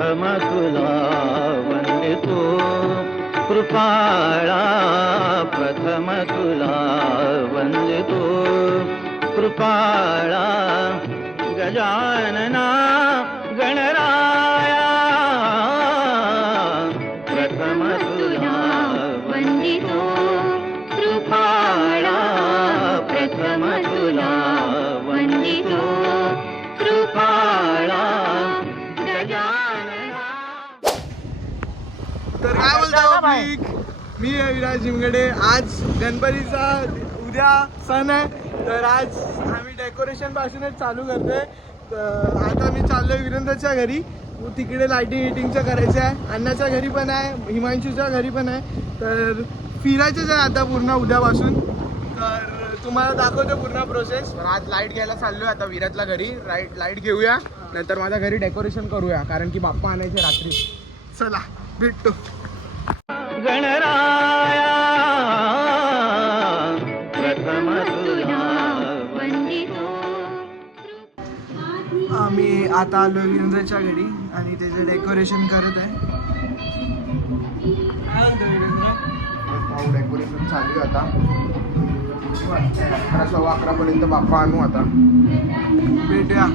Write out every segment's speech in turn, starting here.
प्रथम तुला वंदितो कृपाळा प्रथम तुला वंदितो कृपाळा गजानना गणराया प्रथम तुला वंदितो कृपाळा प्रथम तुला वंदितो कृपाळा गजानना. तर काय बोलतो मी विराज जिमगडे. आज गणपतीचा उद्या सण आहे, तर आज आम्ही डेकोरेशन पासूनच चालू करतोय. तर आता मी चाललोय वीरेंद्रच्या घरी. तिकडे लायटिंग करायचं आहे. अण्णाच्या घरी पण आहे, हिमांशूच्या घरी पण आहे. तर फिरायचंच आहे आता पूर्ण उद्यापासून. तर तुम्हाला दाखवतो पूर्ण प्रोसेस. तर आज लाईट घ्यायला चाललोय आता विराजला घरी. लाईट घेऊया, नंतर माझ्या घरी डेकोरेशन करूया, कारण की बाप्पा आणायचे रात्री. चला भेटतो. गणराया प्रथम तुला वंदितो. आम्ही आता आलो वीरेंद्रच्या घरी आणि त्याचं डेकोरेशन करत आहे. डेकोरेशन चालू आहे आता. 11:15 पर्यंत बाप्पा आणू आता. भेटूया.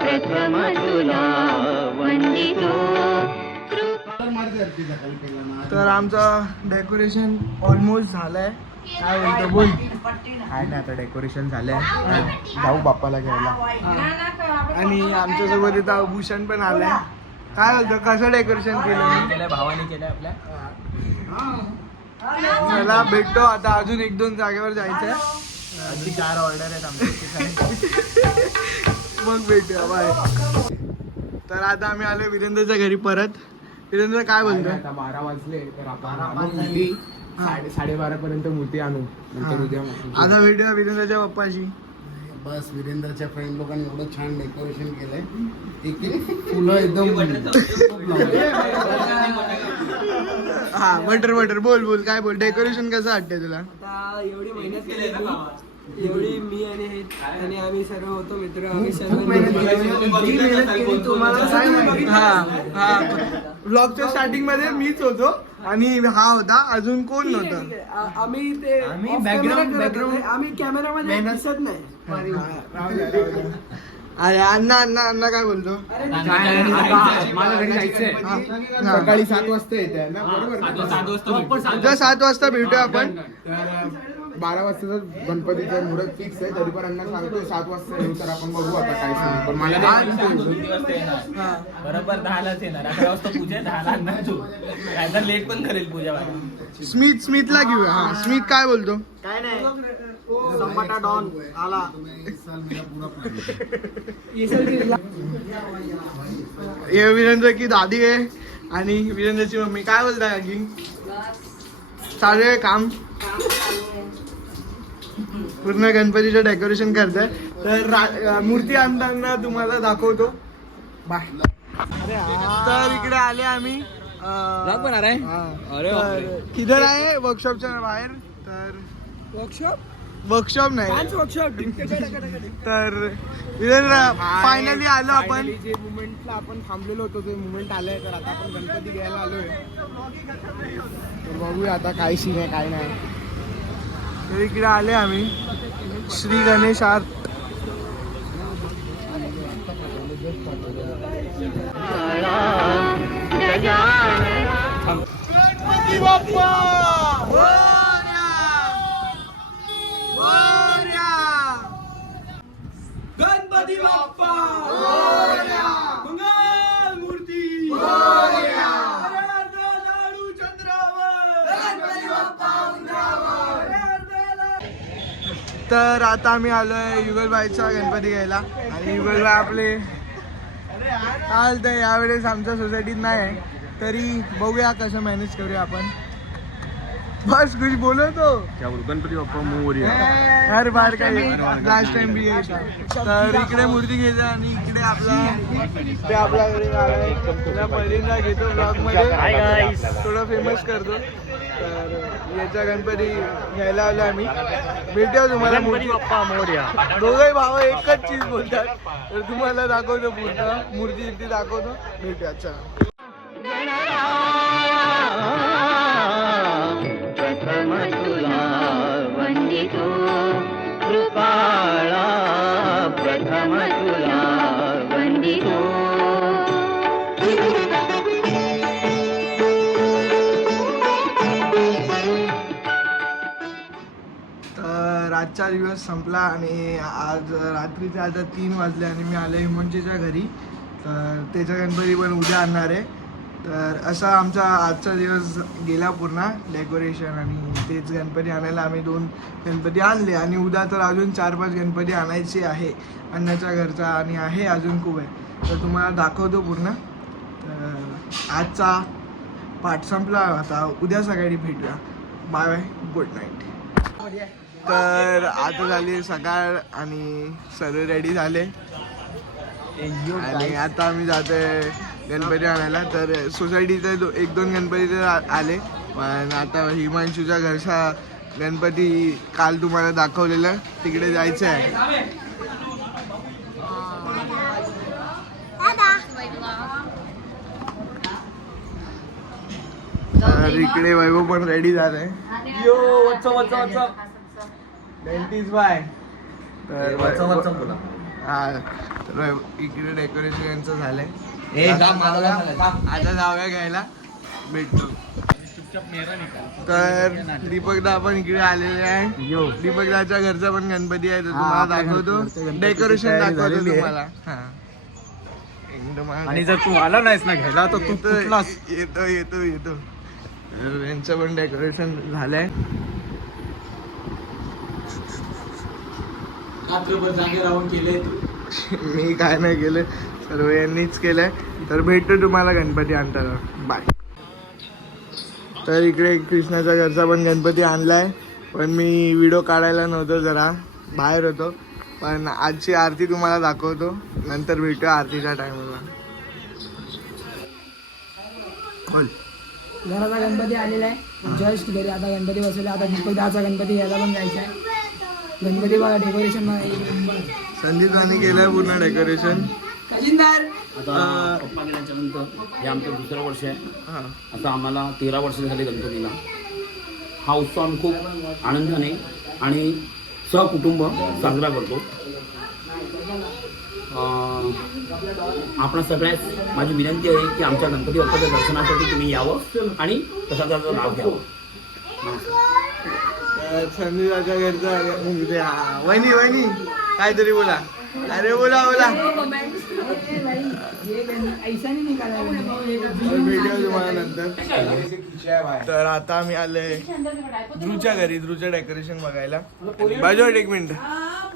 प्रथम तुला वंदितो. तर आमचं डेकोरेशन ऑलमोस्ट झालंय. काय बोलतो बोल. काय नाही, आता डेकोरेशन झालंय, जाऊ बाप्पाला घ्यायला. आणि आमच्यासोबत इथं भूषण पण आलाय. काय बोलतो, कसं डेकोरेशन केलं? भावाने केलंय आपल्या. मला भेटतो आता. अजून 1-2 जागेवर जायचंय. अगदी 4 ऑर्डर आहेत आमच्या. मग भेटूया. बाय. तर आता आम्ही आलोय वीरेंद्रच्या घरी परत. वीरेंद्र काय बोलतोय? आता 12 वाजले, तर आपण मूर्ती 12:30 पर्यंत मूर्ती आणू. नंतर उद्या आता भेटूया वीरेंद्रच्या पप्पाशी. बस वीरेंद्रच्या फ्रेंड लोकांनी एवढं छान डेकोरेशन केलंय. फुलं एकदम हा बटर बोल काय बोल. डेकोरेशन कसं वाटतंय तुला? आता एवढी मेहनत केली तू, एवढी मी आणि आम्ही सर्व होतो मित्र. आम्ही सर्व मेहनत केली. तुम्हाला काय ब्लॉगच्या स्टार्टिंग मध्ये मीच होतो आणि हा होता, अजून कोण नव्हतं. आम्ही ते बॅकग्राऊंड आम्ही कॅमेरामध्ये दिसत नाही. अरे अण्णा काय बोलतो? माझ्या घरी जायचंय. सकाळी 7 वाजता येते ना, बरोबर? उद्या 7 वाजता भेटूया आपण. तर 12 वाजता गणपतीचं मुहूर्त फिक्स आहे. तरी पण अण्णा सांगतो 7 वाजता येऊ, तर आपण बघू आता काय सांगू. पण मला बरोबर 10लाच येणार. 11 वाजता पूजा, 10ला आणणार तू. काय तर लेट पण करेल पूजा. स्मितला घेऊया. हा स्मित काय बोलतो? काय नाही, संपाटा डॉन आला. हे वीरेंद्र की दादी आहे आणि वीरेंद्रची मम्मी. काय बोलताय आगी? चालू आहे काम. पूर्ण गणपतीचं डेकोरेशन करताय. तर मूर्ती आणताना तुम्हाला दाखवतो. बाय. तर इकडे आले आम्ही. किधर आहे? वर्कशॉपच्या बाहेर. तर वर्कशॉप नाही, तर वीरेंद्र फायनली आलो आपण. जे मुवमेंटला आपण थांबलेलो होतो ते मुवमेंट आलंय. तर आता आपण गणपती घ्यायला आलोय. तर बघूया आता काय सीन आहे काय नाही. तर इकडे आले आम्ही. श्री गणेश आर्ट. गणपती बाप्पा मोरया. गणपती बाप्पा मंगल मूर्ती लाडू चंद्रावर. तर आता आम्ही आलोय युगलबाईचा गणपती घ्यायला. आणि युगलबाई आपले चालतंय. यावेळेस आमच्या सोसायटीत नाही आहे, तरी बघूया कसं मॅनेज करूया आपण. बस कुछ बोलो तो. गणपती बाप्पा मोरया. हर बार का लास्ट टाइम भी आहे. तर इकडे मूर्ती घ्यायचं आणि इकडे आपल्याकडे पहिल्यांदा घेतो ब्लॉग मध्ये, थोडं फेमस करतो. तर याचा गणपती घ्यायला आलो आम्ही. भेटूया तुम्हाला दोघंही भाव एकच चीज बोलतात. तर तुम्हाला दाखवतो पूर्ण मूर्ती इथे दाखवतो. भेटूया चला. प्रथम तुला वंदितो कृपाळा प्रथम तुला वंदितो. तर आजचा दिवस संपला आणि आज रात्रीचे आता 3 वाजले आणि मी आले हिमांशीच्या घरी. तर त्याचा गणपती पण उद्या आणणार आहे. तर असा आमचा आजचा दिवस गेला पूर्ण. डेकोरेशन आणि तेच गणपती आणायला आम्ही 2 गणपती आणले आणि उद्या तर अजून 4-5 गणपती आणायचे आहे अन्नाच्या घरचा आणि आहे अजून खूप आहे. तर तुम्हाला दाखवतो पूर्ण. तर आजचा पाठ संपला. आता उद्या सकाळी भेटूया. Bye bye, good night. तर आता झाली सकाळ आणि सर्व रेडी झाले आणि आता आम्ही जातोय गणपती आणायला. तर सोसायटीचे 1-2 गणपती तर आले पण आता हिमांशूच्या घरचा गणपती काल तुम्हाला दाखवलेलं तिकडे जायचं आहे. तर इकडे वैभव पण रेडी झालाय. यो वच डेंटिस बाय. तर वच हा तर इकडे डेकोरेशन यांचं झालंय. ए का माझा आता जाऊया घ्यायला. भेटतो. तर दीपकदा आपण इकडे आलेले आहे. दीपकदाच्या घरचा पण गणपती आहे. तर तुम्हाला दाखवतो डेकोरेशन दाखवतो तुम्हाला. हा आणि जर तू आला नाहीस ना घ्यायला तर तू कुठलास येतो येतो येतो. तर यांचं पण डेकोरेशन झालंय. रात्रभर जागे राहून केले. मी काय नाही केलं, सर्व यांनीच केलंय. तर भेटतो तुम्हाला गणपती आणताना. बाय. तर इकडे कृष्णाच्या घरचा पण गणपती आणलाय पण मी व्हिडिओ काढायला नव्हतो, जरा बाहेर होतो. पण आजची आरती तुम्हाला दाखवतो. नंतर भेटूया आरतीच्या टायमाला. बोल. घराचा गणपती आलेला आहे जस्ट घरी. आता गणपती बसवला. आता दीपकदाचा गणपती यायला पण जायचा आहे. गणपती बघा डेकोरेशन संदीपाने केलंय पूर्ण डेकोरेशन. आता पप्पा गेल्याच्या नंतर हे आमचं 2रं वर्ष आहे. हां आता आम्हाला 13 वर्ष झाले गणपतीला. हा उत्सव आम्ही खूप आनंदाने आणि सहकुटुंब साजरा करतो. आपणा सगळ्याच माझी विनंती आहे की आमच्या गणपती बाप्पाच्या दर्शनासाठी तुम्ही यावं आणि प्रसादाचा लाभ घ्यावा. संदीपाच्या घरचा वहिनी वहिनी काहीतरी बोला. अरे बोला बोला. भेटूया तुम्हाला नंतर. तर आता आम्ही आले ध्रुवच्या घरी. ध्रुवचं डेकोरेशन बघायला. बाजू 1 मिनिट.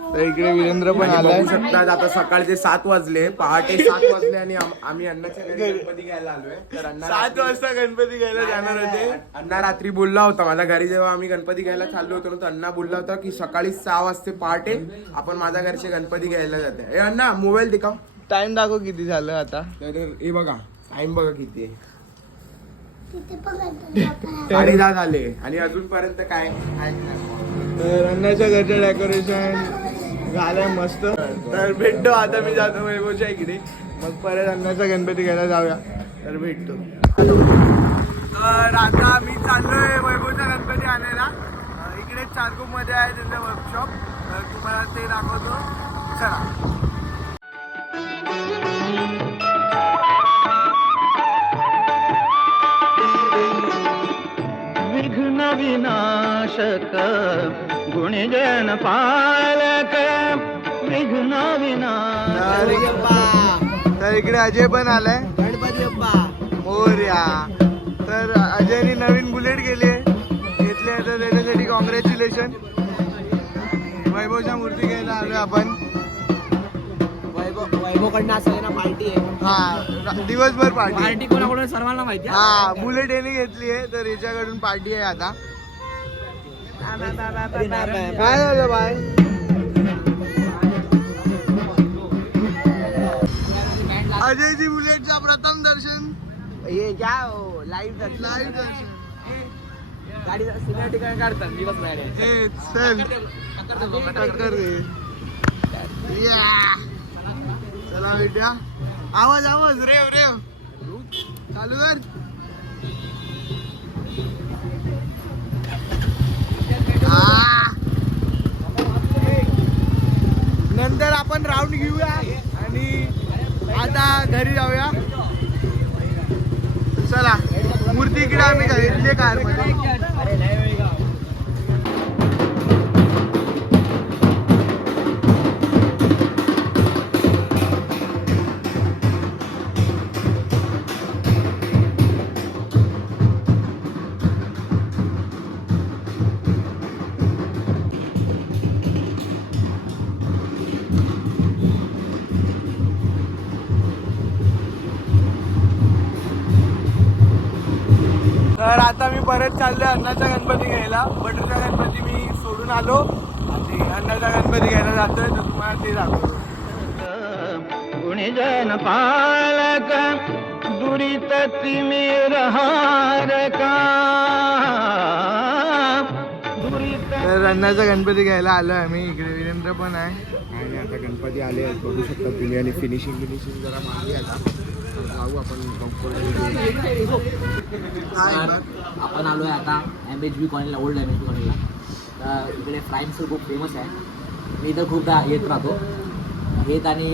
तर इकडे वीरेंद्र पण आलाय. आता सकाळचे 7 वाजले, पहाटे 7 वाजले आणि आम्ही अण्णाच्या घरी गणपती घ्यायला आलोय. तर अण्णा 7 वाजता गणपती घ्यायला जाणार होते. अण्णा रात्री बोलला होता माझ्या घरी, जेव्हा आम्ही गणपती घ्यायला चाललो होतो तर अण्णा बोलला होता की सकाळी 6 वाजता पहाटे आपण माझ्या घरचे गणपती घ्यायला जाते. ए अण्णा मोबाईल दिखाव. टाइम दाखव किती झालं आता. तर हे बघा टाइम बघा किती आहे. 10:30 झाले आणि अजूनपर्यंत काय. तर अण्णाच्या घरचं डेकोरेशन झालंय मस्त. तर भेटतो आता. मी जातो वैभवच्या इकडे. मग परत अण्णाचा गणपती घ्यायला जाऊया. तर भेटतो. तर आता मी चाललोय वैभवचा गणपती आणायला. इकडे चारकोप मध्ये आहे त्यांचं वर्कशॉप. तर तुम्हाला ते दाखवतो. चला. विघ्न विनाशक गुणजन पालक विघ्न विनाशक. तर इकडे अजय पण आलाय. गणपती बाप्पा मोरया. तर अजयने नवीन बुलेट गेली घेतली. तर त्याच्यासाठी कॉंग्रॅच्युलेशन. वैभवच्या मूर्ती घ्यायला आलोय आपण. वैभवकडनं असं ना पार्टी आहे. हा दिवसभर पार्टी. पार्टी कोणाकडून सर्वांना माहिती आहे. हा बुलेट याने घेतली आहे. तर याच्याकडून पार्टी आहे आता. काय झालं बाय. अजयची बुलेटचा प्रथम दर्शन. ये क्या लाईव्ह लाईव्ह दर्शन. गाडी सिनेमा ठिकाणी काढतात मी बस गाडी ए चल टक्कर दे. या. चला बेटा आवाज आवाज रेव रेव चालू कर. नंतर आपण राऊंड घेऊया आणि आता घरी जाऊया. चला मूर्तीकडे आम्ही घेतले कार मध्ये. तर आता मी परत चाललोय अण्णाचा गणपती घ्यायला. बटरचा गणपती मी सोडून आलो आणि अण्णाचा गणपती घ्यायला जातोय. तर तुम्हाला ते दाखवतो. गुणीजन पालक दुरित तिमिर हारका दुरित. तर अण्णाचा गणपती घ्यायला आलोय आम्ही. इकडे वीरेंद्र पण आहे. आणि आता गणपती आले आहेत, बघू शकता तुम्ही. आणि फिनिशिंग जरा मागे आता जाऊ आपण आपण आलोय आता MHB कॉलनीला, ओल्ड MHB कॉलनीला. तर इकडे फ्राय मिसळ खूप फेमस आहे. मी इथं खूपदा येत राहतो. हेत आणि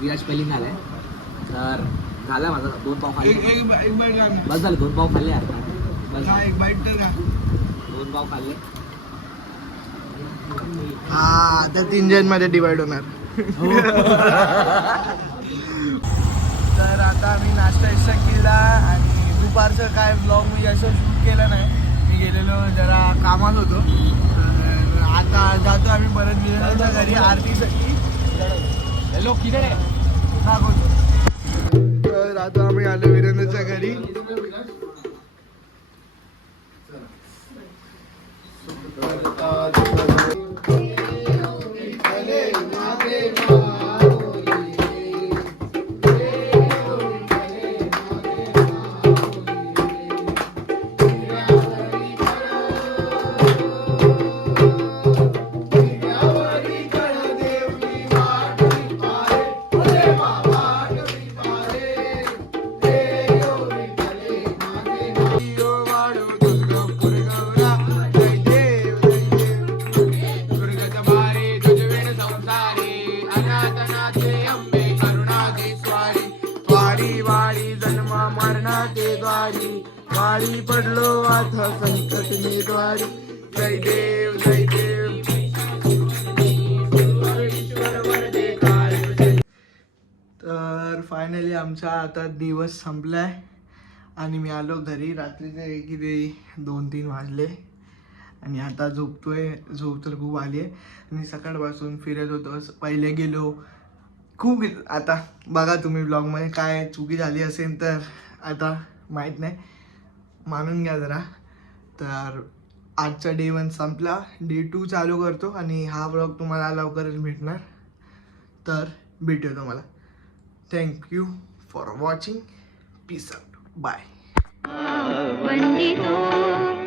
विराज पेलिंग आलाय. तर झाला माझा 2 पाव खाल्ले. एक बाईट का बस झालं, 2 पाव खाल्ले आता. बस का एक बाईट तर का 2 पाव खाल्ले. हा आता 3 जण मध्ये डिवाइड होणार. तर आता आम्ही नाश्ता इष्टा केला आणि दुपारचं काय ब्लॉग मी जास्त शूट केलं नाही. मी गेलेलो जरा कामात होतो. तर आता जातो आम्ही परत वीरेंद्रच्या घरी आरतीसाठी. हॅलो किती दाखवतो. तर आता आम्ही आलो वीरेंद्रच्या घरी. वारी पडलो आता संकट निद्वारी. जय देव जय देव. तर फायनली आमचा आता दिवस संपलाय आणि मी आलो घरी. रात्रीचे किती 2-3 वाजले आणि आता झोपतोय. झोप तर खूप आली आहे आणि सकाळपासून फिरत होतो. पहिले गेलो खूप. आता बघा तुम्ही ब्लॉगमध्ये काय चुकी झाली असेल तर आता माहीत नाही, मानून घ्या जरा. तर आजचा डे 1 संपला. डे 2 चालू करतो आणि हा ब्लॉग तुम्हाला लवकरच भेटणार. तर भेटूया तुम्हाला. Thank you for watching. Peace out. Bye. Vandito